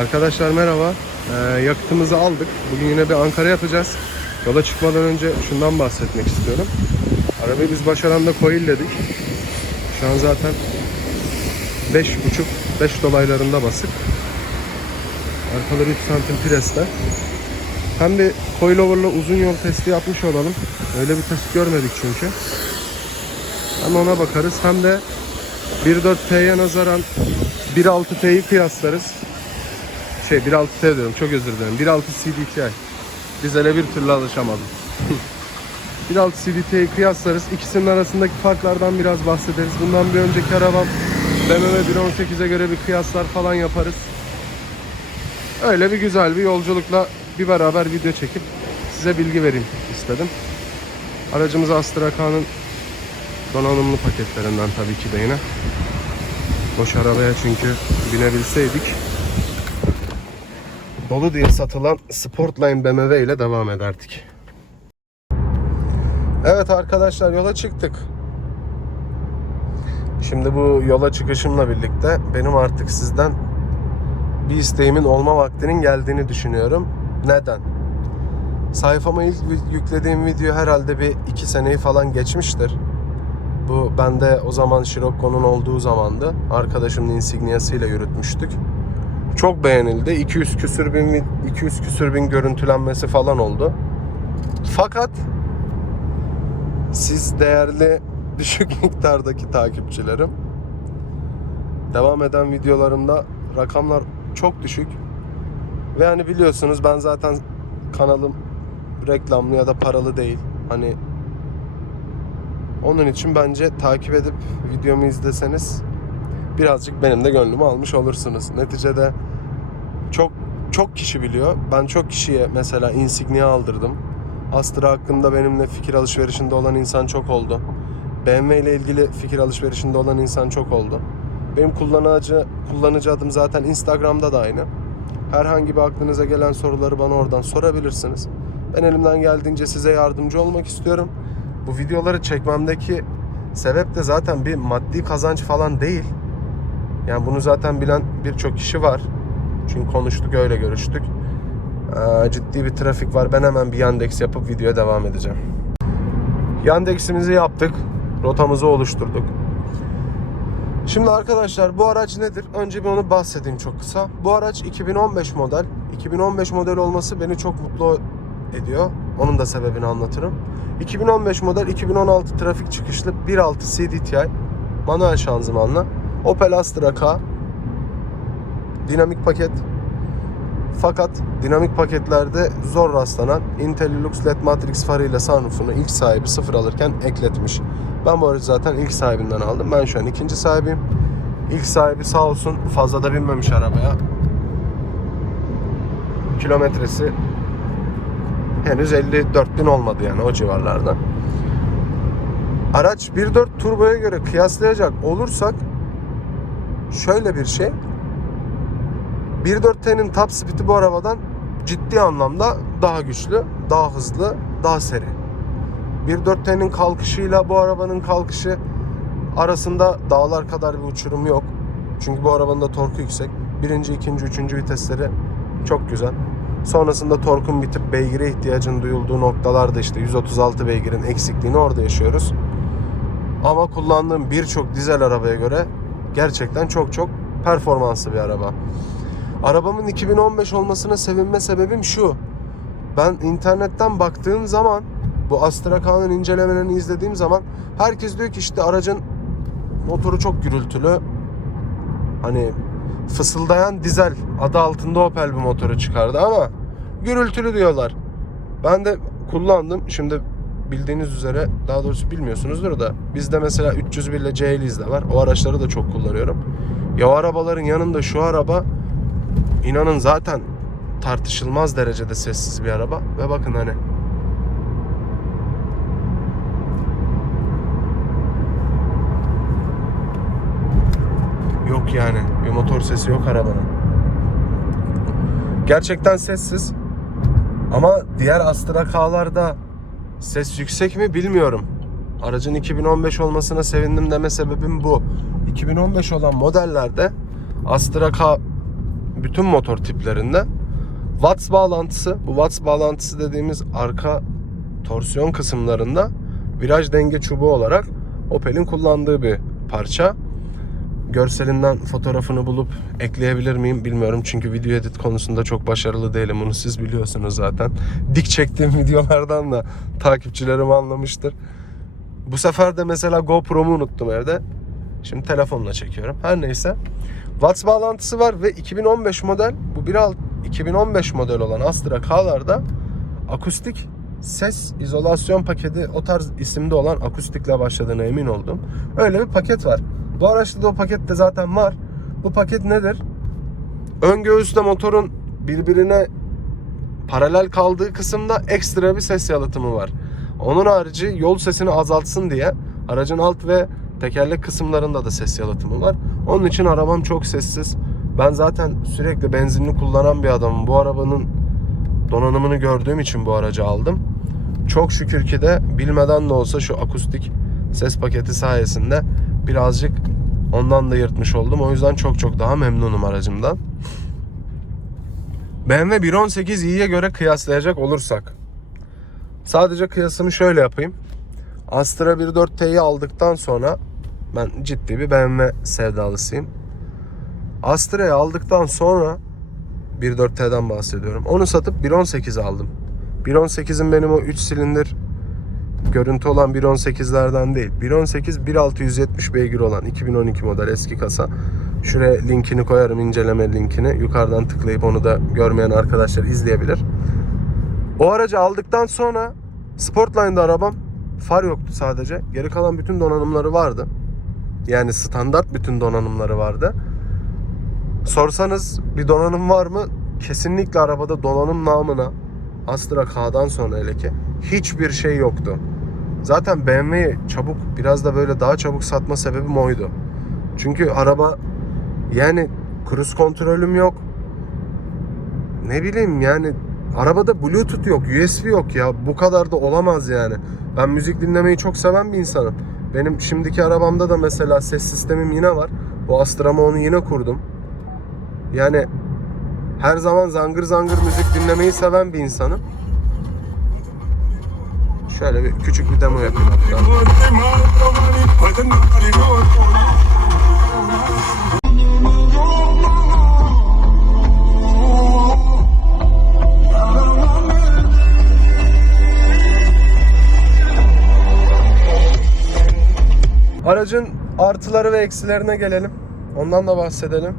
Arkadaşlar merhaba. Ee, yakıtımızı aldık. Bugün yine bir Ankara yapacağız. Yola çıkmadan önce şundan bahsetmek istiyorum. Arabayı biz Başaran'da koyilledik. Şu an zaten 5.5-5 dolaylarında basık. Arkaları 3 santim preste. Hem bir coilover'la uzun yol testi yapmış olalım. Öyle bir test görmedik çünkü. Hem ona bakarız hem de 1.4T'ye nazaran 1.6T'yi kıyaslarız. Şey 1.6T diyorum çok özür dilerim. 1.6 CDTI. Dizele bir türlü alışamadım. 1.6 CDT'yi kıyaslarız. İkisinin arasındaki farklardan biraz bahsederiz. Bundan bir önceki arabam BMW 1.18'e göre bir kıyaslar falan yaparız. Öyle bir güzel bir yolculukla bir beraber video çekip size bilgi vereyim istedim. Aracımız Astra K'nın donanımlı paketlerinden tabii ki de yine. Boş arabaya çünkü binebilseydik dolu diye satılan Sportline BMW ile devam ederdik. Evet arkadaşlar yola çıktık. Şimdi bu yola çıkışımla birlikte benim artık sizden bir isteğimin olma vaktinin geldiğini düşünüyorum. Neden? Sayfama ilk yüklediğim video herhalde bir iki seneyi falan geçmiştir. Bu bende o zaman Scirocco'nun olduğu zamandı. Arkadaşımın insigniasıyla yürütmüştük. Çok beğenildi. 200 küsür bin 200 küsür bin görüntülenmesi falan oldu. Fakat siz değerli düşük miktardaki takipçilerim devam eden videolarımda rakamlar çok düşük. Ve hani biliyorsunuz ben zaten kanalım reklamlı ya da paralı değil. Hani onun için bence takip edip videomu izleseniz birazcık benim de gönlümü almış olursunuz. Neticede çok çok kişi biliyor. Ben çok kişiye mesela insignia aldırdım. Astra hakkında benimle fikir alışverişinde olan insan çok oldu. BMW ile ilgili fikir alışverişinde olan insan çok oldu. Benim kullanıcı kullanıcı adım zaten Instagram'da da aynı. Herhangi bir aklınıza gelen soruları bana oradan sorabilirsiniz. Ben elimden geldiğince size yardımcı olmak istiyorum. Bu videoları çekmemdeki sebep de zaten bir maddi kazanç falan değil. Yani bunu zaten bilen birçok kişi var. Çünkü konuştuk öyle görüştük. Ee, ciddi bir trafik var. Ben hemen bir Yandex yapıp videoya devam edeceğim. Yandex'imizi yaptık. Rotamızı oluşturduk. Şimdi arkadaşlar bu araç nedir? Önce bir onu bahsedeyim çok kısa. Bu araç 2015 model. 2015 model olması beni çok mutlu ediyor. Onun da sebebini anlatırım. 2015 model 2016 trafik çıkışlı 1.6 CDTI manuel şanzımanlı Opel Astra K dinamik paket fakat dinamik paketlerde zor rastlanan Intellilux LED Matrix farıyla sunroofunu ilk sahibi sıfır alırken ekletmiş. Ben bu aracı zaten ilk sahibinden aldım. Ben şu an ikinci sahibiyim. İlk sahibi sağ olsun fazla da binmemiş arabaya. Kilometresi henüz 54 bin olmadı yani o civarlarda. Araç 1.4 turboya göre kıyaslayacak olursak şöyle bir şey. 1.4T'nin top speed'i bu arabadan ciddi anlamda daha güçlü, daha hızlı, daha seri. 1.4T'nin kalkışıyla bu arabanın kalkışı arasında dağlar kadar bir uçurum yok. Çünkü bu arabanın da torku yüksek. Birinci, ikinci, üçüncü vitesleri çok güzel. Sonrasında torkun bitip beygire ihtiyacın duyulduğu noktalarda işte 136 beygirin eksikliğini orada yaşıyoruz. Ama kullandığım birçok dizel arabaya göre gerçekten çok çok performanslı bir araba. Arabamın 2015 olmasına sevinme sebebim şu. Ben internetten baktığım zaman bu Astra K'nın incelemelerini izlediğim zaman herkes diyor ki işte aracın motoru çok gürültülü. Hani fısıldayan dizel adı altında Opel bir motoru çıkardı ama gürültülü diyorlar. Ben de kullandım. Şimdi bildiğiniz üzere daha doğrusu bilmiyorsunuzdur da bizde mesela 301 ile C'liz de var. O araçları da çok kullanıyorum. Ya o arabaların yanında şu araba inanın zaten tartışılmaz derecede sessiz bir araba ve bakın hani yok yani bir motor sesi yok arabanın. Gerçekten sessiz. Ama diğer Astra K'larda ses yüksek mi bilmiyorum. Aracın 2015 olmasına sevindim deme sebebim bu. 2015 olan modellerde Astra K bütün motor tiplerinde Watts bağlantısı, bu Watts bağlantısı dediğimiz arka torsiyon kısımlarında viraj denge çubuğu olarak Opel'in kullandığı bir parça. Görselinden fotoğrafını bulup ekleyebilir miyim bilmiyorum. Çünkü video edit konusunda çok başarılı değilim. Bunu siz biliyorsunuz zaten. Dik çektiğim videolardan da takipçilerim anlamıştır. Bu sefer de mesela GoPro'mu unuttum evde. Şimdi telefonla çekiyorum. Her neyse. Watts bağlantısı var ve 2015 model bu 1.6 2015 model olan Astra K'larda akustik ses izolasyon paketi o tarz isimde olan akustikle başladığına emin oldum. Öyle bir paket var. Bu araçta da o paket de zaten var. Bu paket nedir? Ön göğüste motorun birbirine paralel kaldığı kısımda ekstra bir ses yalıtımı var. Onun harici yol sesini azaltsın diye aracın alt ve tekerlek kısımlarında da ses yalıtımı var. Onun için arabam çok sessiz. Ben zaten sürekli benzinli kullanan bir adamım. Bu arabanın donanımını gördüğüm için bu aracı aldım. Çok şükür ki de bilmeden de olsa şu akustik ses paketi sayesinde birazcık ondan da yırtmış oldum. O yüzden çok çok daha memnunum aracımdan. BMW 1.18 iyiye göre kıyaslayacak olursak sadece kıyasımı şöyle yapayım. Astra 1.4T'yi aldıktan sonra ben ciddi bir BMW sevdalısıyım. Astra'yı aldıktan sonra 1.4T'den bahsediyorum. Onu satıp 1.18 aldım. 1.18'in benim o 3 silindir görüntü olan 1.18'lerden değil. 1.18 1670 beygir olan 2012 model eski kasa. Şuraya linkini koyarım inceleme linkini. Yukarıdan tıklayıp onu da görmeyen arkadaşlar izleyebilir. O aracı aldıktan sonra Sportline'da arabam far yoktu sadece. Geri kalan bütün donanımları vardı. Yani standart bütün donanımları vardı. Sorsanız bir donanım var mı? Kesinlikle arabada donanım namına Astra K'dan sonra hele ki hiçbir şey yoktu. Zaten BMW'yi çabuk biraz da böyle daha çabuk satma sebebim oydu. Çünkü araba yani cruise kontrolüm yok. Ne bileyim yani arabada bluetooth yok, USB yok ya. Bu kadar da olamaz yani. Ben müzik dinlemeyi çok seven bir insanım. Benim şimdiki arabamda da mesela ses sistemim yine var. Bu Astra'ma onu yine kurdum. Yani her zaman zangır zangır müzik dinlemeyi seven bir insanım. Şöyle bir küçük bir demo yapayım hatta. Aracın artıları ve eksilerine gelelim. Ondan da bahsedelim.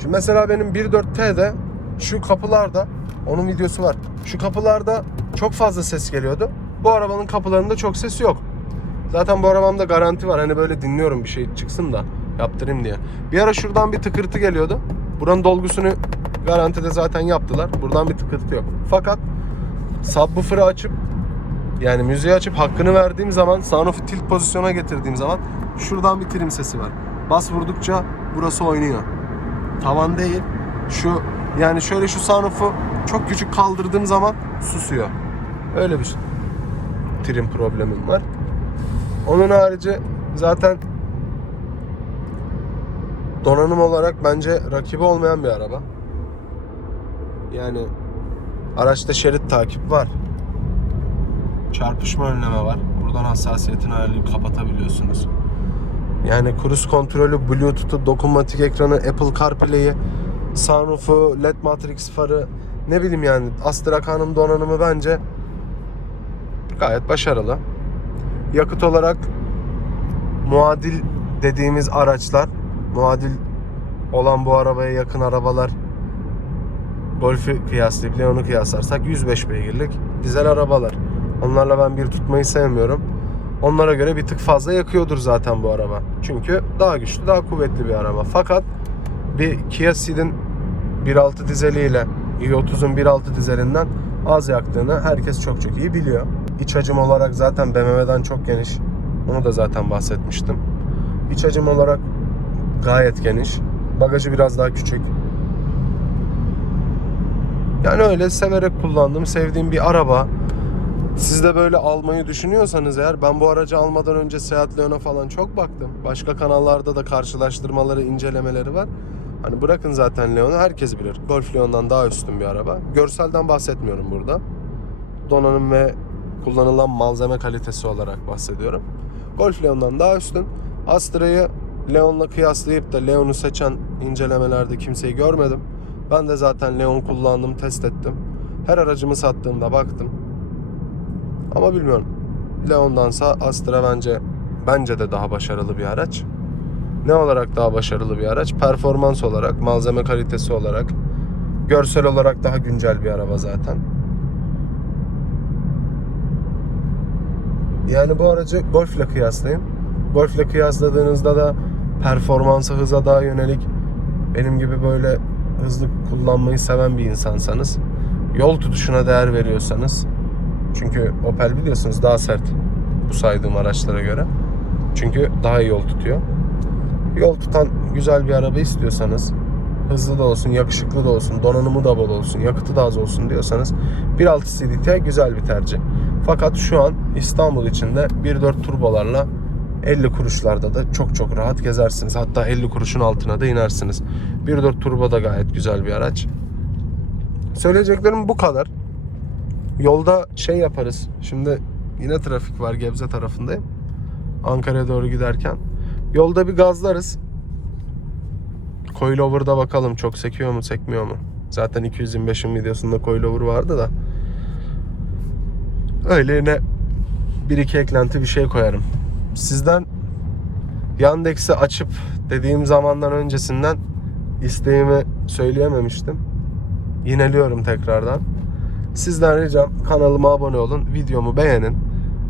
Şimdi mesela benim 1.4T'de şu kapılarda onun videosu var. Şu kapılarda çok fazla ses geliyordu. Bu arabanın kapılarında çok ses yok. Zaten bu arabamda garanti var. Hani böyle dinliyorum bir şey çıksın da yaptırayım diye. Bir ara şuradan bir tıkırtı geliyordu. Buranın dolgusunu garantide zaten yaptılar. Buradan bir tıkırtı yok. Fakat subwoofer'ı açıp yani müziği açıp hakkını verdiğim zaman sunroof'u tilt pozisyona getirdiğim zaman şuradan bir trim sesi var. Bas vurdukça burası oynuyor. Tavan değil. Şu yani şöyle şu sunroof'u çok küçük kaldırdığım zaman susuyor. Öyle bir trim problemim var. Onun harici zaten donanım olarak bence rakibi olmayan bir araba. Yani araçta şerit takip var. Çarpışma önleme var. Buradan hassasiyetini ayarlayıp kapatabiliyorsunuz. Yani cruise kontrolü, Bluetooth'u, dokunmatik ekranı, Apple CarPlay'i, sunroof'u, LED matrix farı ne bileyim yani Astra K'nın donanımı bence gayet başarılı. Yakıt olarak muadil dediğimiz araçlar, muadil olan bu arabaya yakın arabalar Golf'ü kıyaslayıp Leon'u kıyaslarsak 105 beygirlik dizel arabalar. Onlarla ben bir tutmayı sevmiyorum. Onlara göre bir tık fazla yakıyordur zaten bu araba. Çünkü daha güçlü, daha kuvvetli bir araba. Fakat bir Kia Ceed'in 1.6 dizeliyle i30'un 1.6 dizelinden az yaktığını herkes çok çok iyi biliyor. İç hacim olarak zaten BMW'den çok geniş. Onu da zaten bahsetmiştim. İç hacim olarak gayet geniş. Bagajı biraz daha küçük. Yani öyle severek kullandığım, sevdiğim bir araba. Siz de böyle almayı düşünüyorsanız eğer ben bu aracı almadan önce Seat Leon'a falan çok baktım. Başka kanallarda da karşılaştırmaları, incelemeleri var. Hani bırakın zaten Leon'u herkes bilir. Golf Leon'dan daha üstün bir araba. Görselden bahsetmiyorum burada. Donanım ve kullanılan malzeme kalitesi olarak bahsediyorum. Golf Leon'dan daha üstün. Astra'yı Leon'la kıyaslayıp da Leon'u seçen incelemelerde kimseyi görmedim. Ben de zaten Leon kullandım, test ettim. Her aracımı sattığımda baktım. Ama bilmiyorum. Leon'dansa Astra bence bence de daha başarılı bir araç. Ne olarak daha başarılı bir araç? Performans olarak, malzeme kalitesi olarak, görsel olarak daha güncel bir araba zaten. Yani bu aracı Golf'le kıyaslayın. Golf'le kıyasladığınızda da performansa, hıza daha yönelik benim gibi böyle hızlı kullanmayı seven bir insansanız, yol tutuşuna değer veriyorsanız çünkü Opel biliyorsunuz daha sert bu saydığım araçlara göre. Çünkü daha iyi yol tutuyor. Yol tutan güzel bir araba istiyorsanız hızlı da olsun, yakışıklı da olsun, donanımı da bol olsun, yakıtı da az olsun diyorsanız 1.6 CDT güzel bir tercih. Fakat şu an İstanbul içinde 1.4 turbolarla 50 kuruşlarda da çok çok rahat gezersiniz. Hatta 50 kuruşun altına da inersiniz. 1.4 turbo da gayet güzel bir araç. Söyleyeceklerim bu kadar. Yolda şey yaparız. Şimdi yine trafik var Gebze tarafındayım. Ankara'ya doğru giderken. Yolda bir gazlarız. Coilover'da bakalım çok sekiyor mu sekmiyor mu? Zaten 225'in videosunda coilover vardı da. Öyle yine bir iki eklenti bir şey koyarım. Sizden Yandex'i açıp dediğim zamandan öncesinden isteğimi söyleyememiştim. Yineliyorum tekrardan. Sizden ricam kanalıma abone olun, videomu beğenin.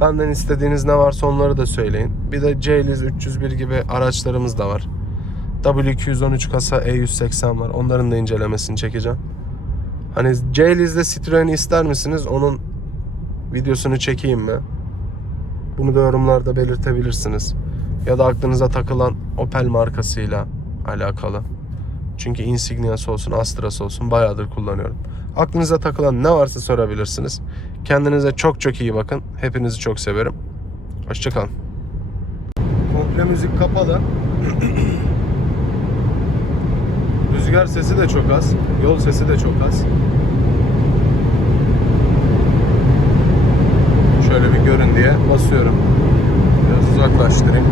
Benden istediğiniz ne varsa onları da söyleyin. Bir de C-Liz 301 gibi araçlarımız da var. W213 kasa E180 var. Onların da incelemesini çekeceğim. Hani C-Liz'de Citroen'i ister misiniz? Onun videosunu çekeyim mi? Bunu da yorumlarda belirtebilirsiniz. Ya da aklınıza takılan Opel markasıyla alakalı. Çünkü Insignia'sı olsun, Astra'sı olsun bayağıdır kullanıyorum. Aklınıza takılan ne varsa sorabilirsiniz. Kendinize çok çok iyi bakın. Hepinizi çok severim. Hoşçakalın. Komple müzik kapalı. Rüzgar sesi de çok az. Yol sesi de çok az. Şöyle bir görün diye basıyorum. Biraz uzaklaştırayım.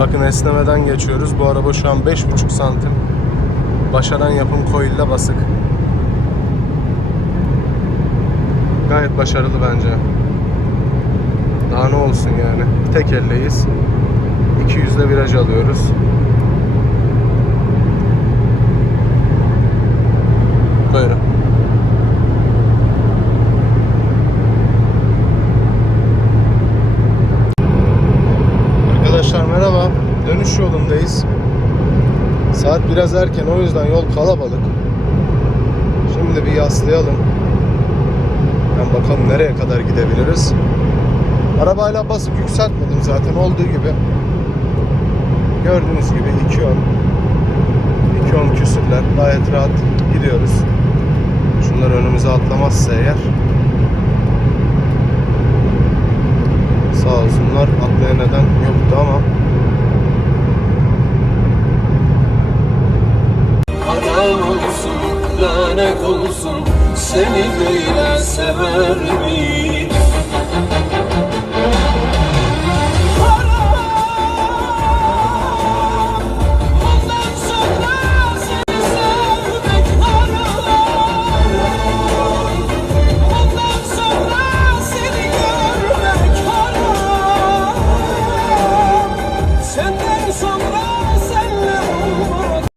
Bakın esnemeden geçiyoruz. Bu araba şu an 5,5 santim. Başaran yapım coil'le basık. Gayet başarılı bence. Daha ne olsun yani. Tek eldeyiz. 200'de viraj alıyoruz. Buyurun. Arkadaşlar merhaba. Dönüş yolundayız. Saat biraz erken o yüzden yol kalabalık. Şimdi bir yaslayalım. Ben bakalım nereye kadar gidebiliriz. Arabayla basıp yükseltmedim zaten olduğu gibi. Gördüğünüz gibi 2.10 2.10 küsürler gayet rahat gidiyoruz. Şunlar önümüze atlamazsa eğer sağ olsunlar atlaya neden yoktu ama Haram olsun, lanet olsun Seni böyle sever miyim?